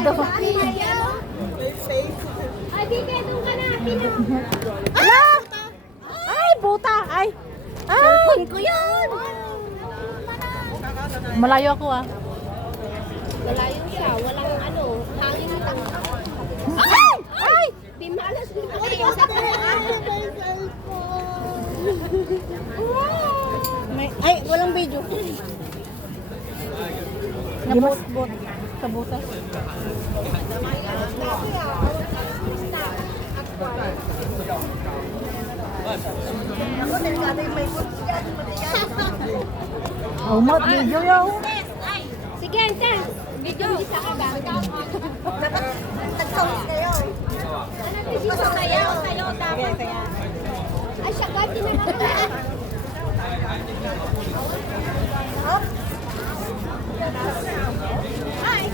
Sigurado. Ay, Bike, doon ka na. Ala! Ay, buta. Ay. Ay. Ko yan. Malayo ako ah. Malayo siya. Walang ano. Hangin ito. Ay! Ay! Di malas. Di ba kayo sa Ay, walang video. Nabot-bot sa butas. Ako, delikado yung may boots yan. Umat, video yaw. Sige, Antel. Video. Isa ka ba? Nag-sounds kayo. Ano video kayo? Kayo dapat. Ay, siya ka. Tinanong. Hop. Ay.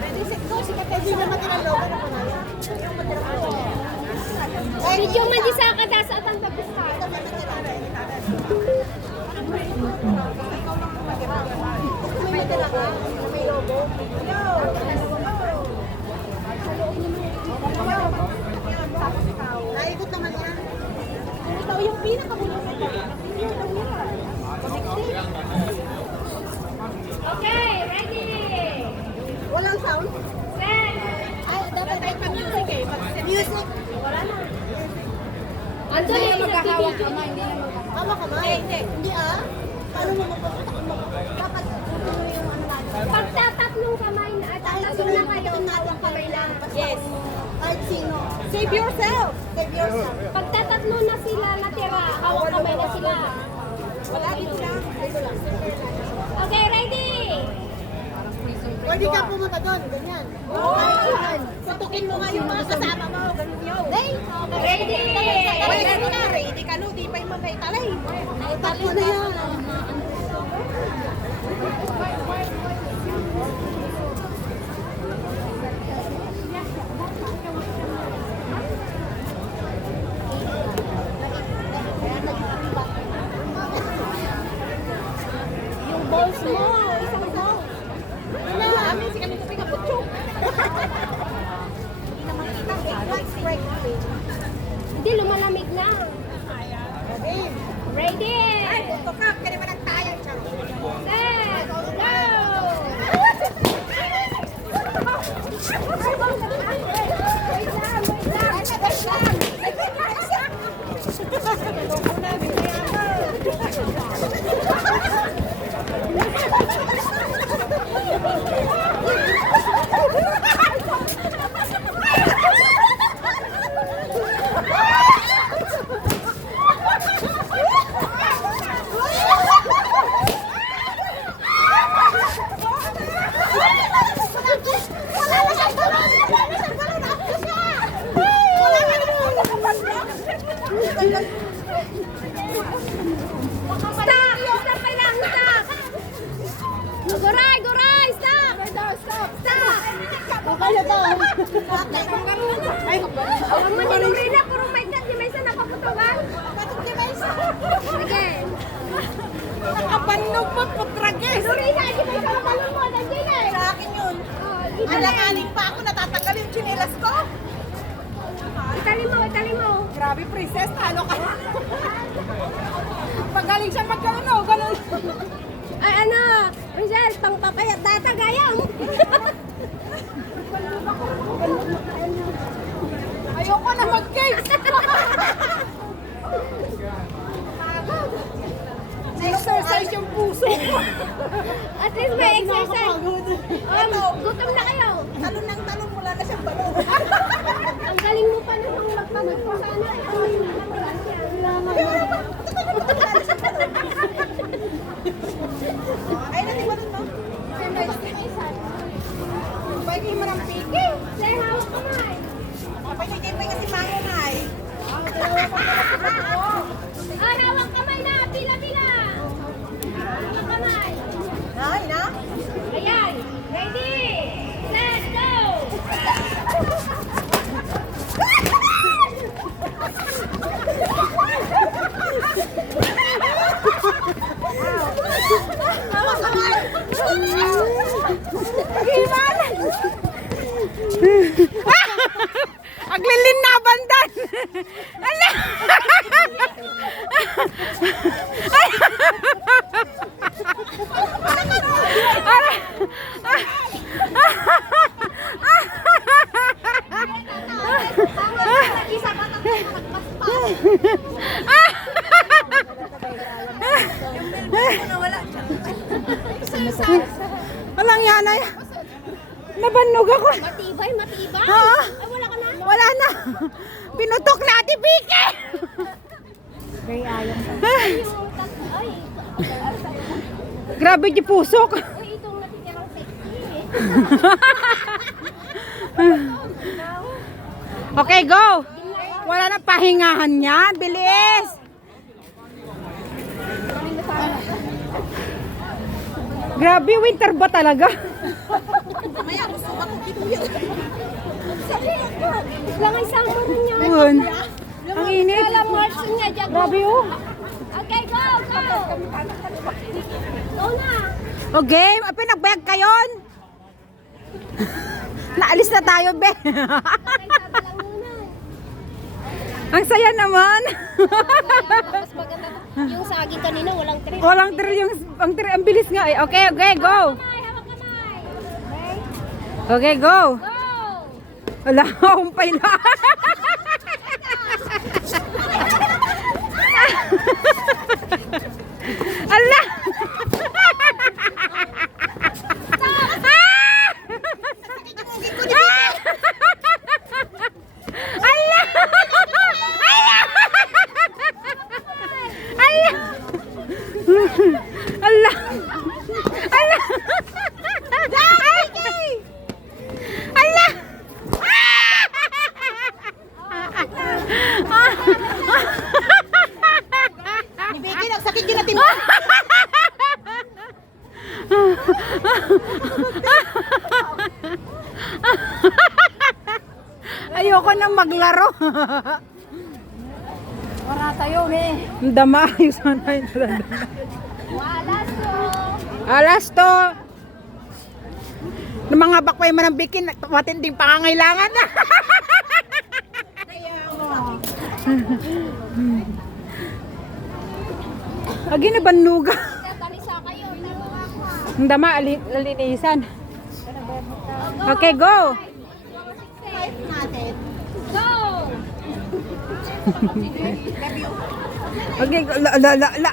Ready, set, go. Sige, pwede naman tinalogan ako na yan. Video man di sa kadas at ang tapista. May dala ka? May logo? Naikot naman yan. Ikaw yung pinakabulong na yan. Okay, ready? Walang sound? Set! Ay, dapat ay pag-music eh. Music? Wala na. Ando na yung maghahawak kamay, hindi na maghahawak. Hawak kamay? Hindi ah. Paano mo magpapunta mo? Dapat tutuloy yung ano natin. Pagtatatlong kamay na, tatlong na kayo, hawak kamay lang. Yes. Kahit sino. Save yourself. Save yourself. Pagtatatlo na sila natira, hawak kamay na sila. Wala dito lang. Okay, ready? Pwede ka pumunta doon, ganyan. Tutukin mo nga yung mga kasama mo, ganun yun. Ready? Pwede mo na, ready ka no, di pa yung mga italay. Tatlo na yan. Yung balls mo, isang balls. Wala, amin si kami tuping ang putsok. Hindi naman kita, break. Hindi, lumalamig na. Ready? Ay, puto ka, kaya naman ang tayo. Set, go! Guray, stop! Stop! Kaya to. Ay, ang maniluri na, puro may kat, di may isa napaputugan. Sige. Nakabannog mo, putragis! Luri na, di may isa natalon mo, nandiyan eh. Sa akin yun. Alanganin pa ako, natatanggal yung tsinelas ko. Itali mo. Grabe, princess, talo ka. Pagaling siyang magkano, ganun. Ay, ano, Rizal, pang papayat data gayam. Ayoko na mag-cake. Exercise yung puso ko. At least may exercise. Gutom na kayo. Talon ng talon, wala na siyang balon. Ang galing mo pa namang magpamagpo sana. Ay, natibalon mo. Pwede mo ng piki. Say, hawak kamay. Pinigay pa kasi mango na eh. Ah, hawak kamay na. Pila. Hawak kamay. Ay, na? Ayan. Ready? Set, go! Walang yan ay. Nabanog ako. Matibay, matibay. Oo. Ay, wala ka na. Wala na. Pinutok na Ate Vicky. Very ayong. Ay, Grabe di pusok. ay, itong natitirang sexy. Okay, go. Wala na pahingahan yan. Bilis. Grabe, winter ba talaga? Lang ay summer niya. Yun. Ang init. Alam, March niya, dyan. Grabe oh. Okay, go, go. Go na. O game, pinagbayag kayon. Naalis na tayo, be. Ay, sabi lang muna. Ang saya naman. Mas maganda. Yung saging kanina, walang trip. Walang trail yung, ang bilis nga eh. Okay, okay, go. Kamay, hawak kamay. Okay, go. Go. Wala, humpay na. Ala! Ala! Ala! Ala! Ala! Ala! Ni Vicky, nagsakit yun natin mo. Ayoko na maglaro. Wala tayo eh. Ang dama. Yung sana yung dama. Wala so. Alas to. Ng mga bakway man ang bikin, matinding pangangailangan. Agi na banuga. Talisa kayo. Inawa ko. Ang dama, alinisan. Okay, go. Natin. Go. Okay, la.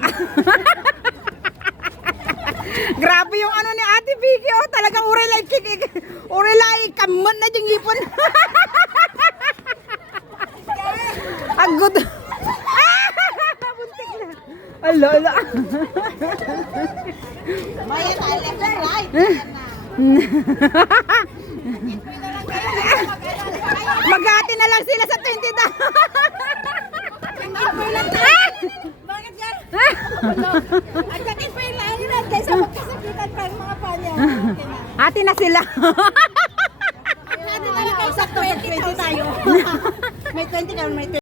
Grabe yung ano ni Ate Vicky, oh, talagang urilay, kamot na yung ipon. Agod. Buntik na. Ala. Maya na, left and right. Maghati na lang sila sa 20 daw. Bakit yan? Ang gating pa yung lahat kaysa magkasakitan pa yung mga panya. Hati na sila.